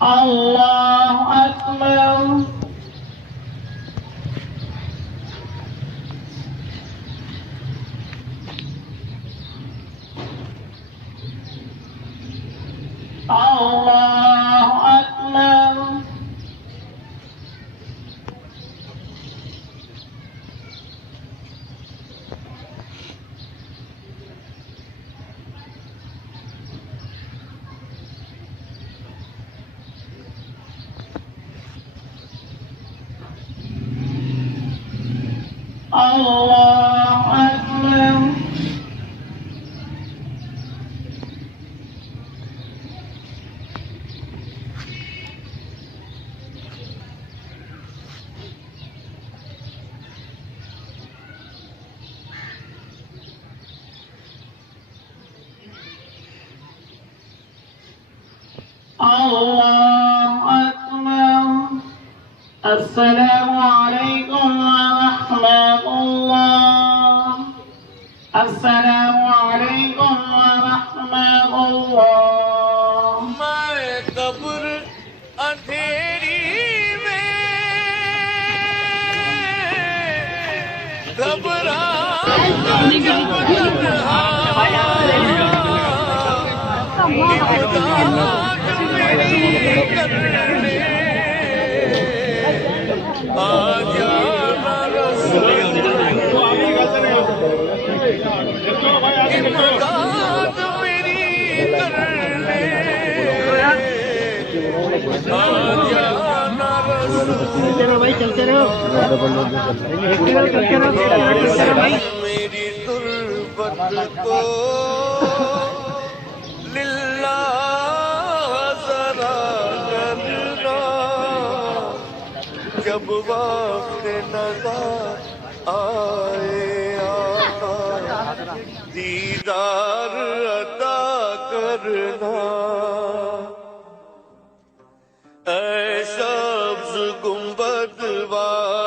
अल्लाहु अकबर। अल्लाहु अकबर। अल्लाहु अकबर। अल्लाहु अकबर। अस्सलामु अलैकुम व रहमतुल्लाह। अस्सलामु अलैकुम व रहमतुल्लाह। मैं कब्र अंधेरी में घबरा इमदाद मेरी करने आ जाना रसूल, इमदाद मेरी करने आ जाना रसूल। मेरी तुर्बत को लिल्लाह ज़रा करना, जब वक्त नज़र आए आका दीदार अता करना। ऐ सब्ज़ गुंबद वाला